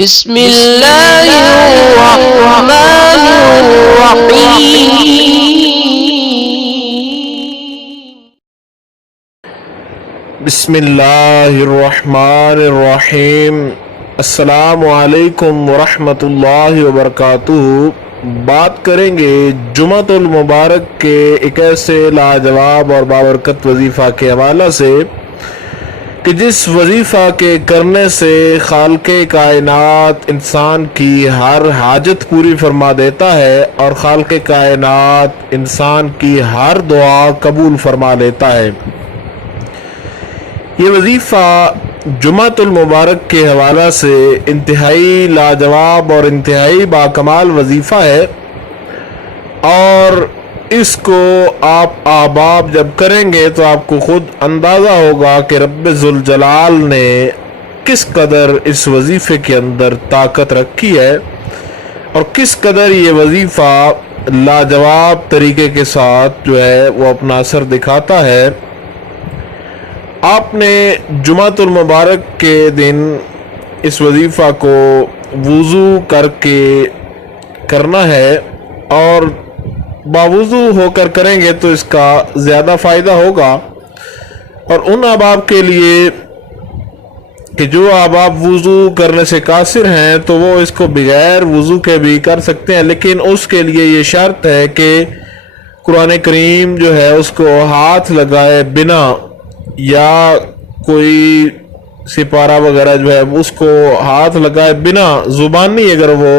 بسم اللہ الرحمن الرحیم۔ بسم اللہ الرحمن الرحیم۔ السلام علیکم ورحمۃ اللہ وبرکاتہ۔ بات کریں گے جمعۃ المبارک کے ایک ایسے لاجواب اور بابرکت وظیفہ کے حوالہ سے کہ جس وظیفہ کے کرنے سے خالق کائنات انسان کی ہر حاجت پوری فرما دیتا ہے اور خالق کائنات انسان کی ہر دعا قبول فرما لیتا ہے۔ یہ وظیفہ جمعۃ المبارک کے حوالہ سے انتہائی لاجواب اور انتہائی باکمال وظیفہ ہے، اور اس کو آپ احباب جب کریں گے تو آپ کو خود اندازہ ہوگا کہ رب ذوالجلال نے کس قدر اس وظیفے کے اندر طاقت رکھی ہے اور کس قدر یہ وظیفہ لاجواب طریقے کے ساتھ جو ہے وہ اپنا اثر دکھاتا ہے۔ آپ نے جمعۃ المبارک کے دن اس وظیفہ کو وضو کر کے کرنا ہے، اور باوضو ہو کر کریں گے تو اس کا زیادہ فائدہ ہوگا۔ اور ان احباب کے لیے کہ جو احباب وضو کرنے سے قاصر ہیں تو وہ اس کو بغیر وضو کے بھی کر سکتے ہیں، لیکن اس کے لیے یہ شرط ہے کہ قرآن کریم جو ہے اس کو ہاتھ لگائے بنا، یا کوئی سپارہ وغیرہ جو ہے اس کو ہاتھ لگائے بنا زبانی اگر وہ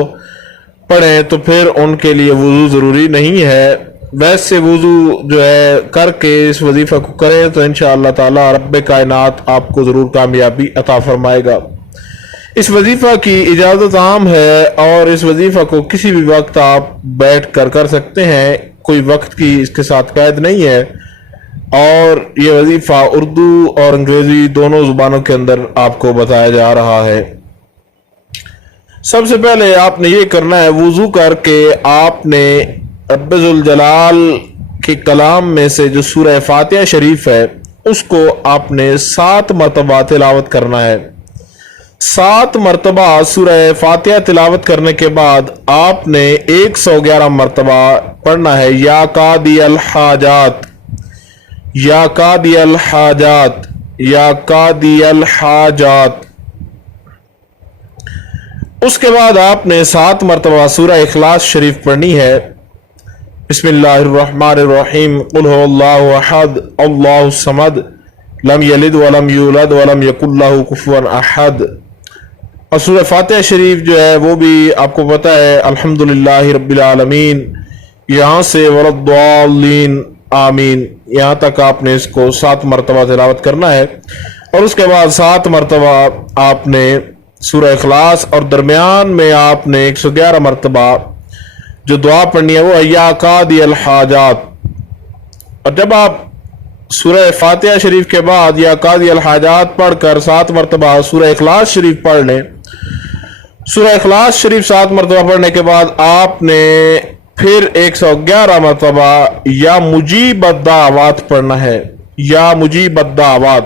پڑھیں تو پھر ان کے لیے وضو ضروری نہیں ہے۔ ویسے وضو جو ہے کر کے اس وظیفہ کو کریں تو انشاءاللہ تعالی رب کائنات آپ کو ضرور کامیابی عطا فرمائے گا۔ اس وظیفہ کی اجازت عام ہے، اور اس وظیفہ کو کسی بھی وقت آپ بیٹھ کر سکتے ہیں، کوئی وقت کی اس کے ساتھ قید نہیں ہے، اور یہ وظیفہ اردو اور انگریزی دونوں زبانوں کے اندر آپ کو بتایا جا رہا ہے۔ سب سے پہلے آپ نے یہ کرنا ہے، وضو کر کے آپ نے رب ذوالجلال کے کلام میں سے جو سورہ فاتحہ شریف ہے اس کو آپ نے 7 مرتبہ تلاوت کرنا ہے۔ 7 مرتبہ سورہ فاتحہ تلاوت کرنے کے بعد آپ نے 111 مرتبہ پڑھنا ہے یا قاضی الحاجات، یا قاضی الحاجات، یا قاضی الحاجات۔ اس کے بعد آپ نے 7 مرتبہ سورہ اخلاص شریف پڑھنی ہے۔ بسم اللہ الرحمن الرحیم، قل هو اللہ احد اللہ الصمد لم یلد ولم یولد ولم یکن لہ کفوا احد۔ اور سورہ فاتحہ شریف جو ہے وہ بھی آپ کو پتہ ہے، الحمدللہ رب العالمین، یہاں سے وللضالین آمین، یہاں تک آپ نے اس کو 7 مرتبہ تلاوت کرنا ہے۔ اور اس کے بعد 7 مرتبہ آپ نے سورہ اخلاص، اور درمیان میں آپ نے 111 مرتبہ جو دعا پڑھنی ہے وہ یا قاضی الحاجات۔ اور جب آپ سورہ فاتحہ شریف کے بعد یا قاضی الحاجات پڑھ کر 7 مرتبہ سورہ اخلاص شریف پڑھ لیں، سورہ اخلاص شریف 7 مرتبہ پڑھنے کے بعد آپ نے پھر 111 مرتبہ یا مجیب الدعوات پڑھنا ہے، یا مجیب الدعوات۔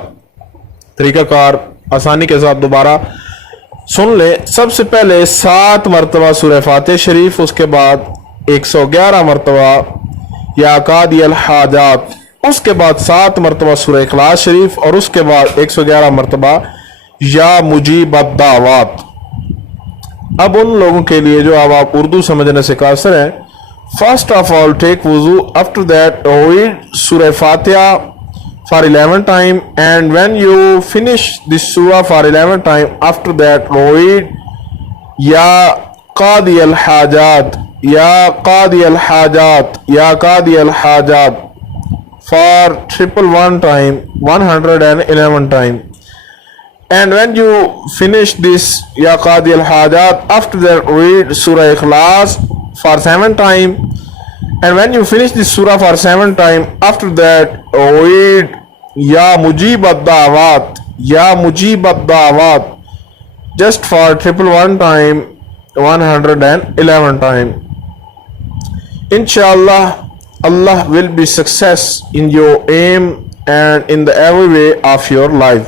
طریقہ کار آسانی کے ساتھ دوبارہ سن لیں۔ سب سے پہلے 7 مرتبہ سورہ فاتحہ شریف، اس کے بعد 111 مرتبہ یا قاضی الحاجات، اس کے بعد 7 مرتبہ سورہ اخلاص شریف، اور اس کے بعد 111 مرتبہ یا مجیب الدعوات۔ اب ان لوگوں کے لیے جو اب آپ اردو سمجھنے سے قاصر ہیں، فرسٹ آف آل ٹیک وضو، after that read Surah Fatiha for 11 time, and when you finish this surah for 11 time, after that read Ya Qadi al-Hajat, Ya Qadi al-Hajat, Ya Qadi al-Hajat for 111 time, 111 time. And when you finish this Ya Qadi al-Hajat, after that read Surah Ikhlas for 7 time. And when you finish this surah for 7 time, after that read Ya Mujib ad-Da'wat, Ya Mujib ad-Da'wat just for 111 time, 111 time. Inshallah, Allah will be success in your aim and in the every way of your life.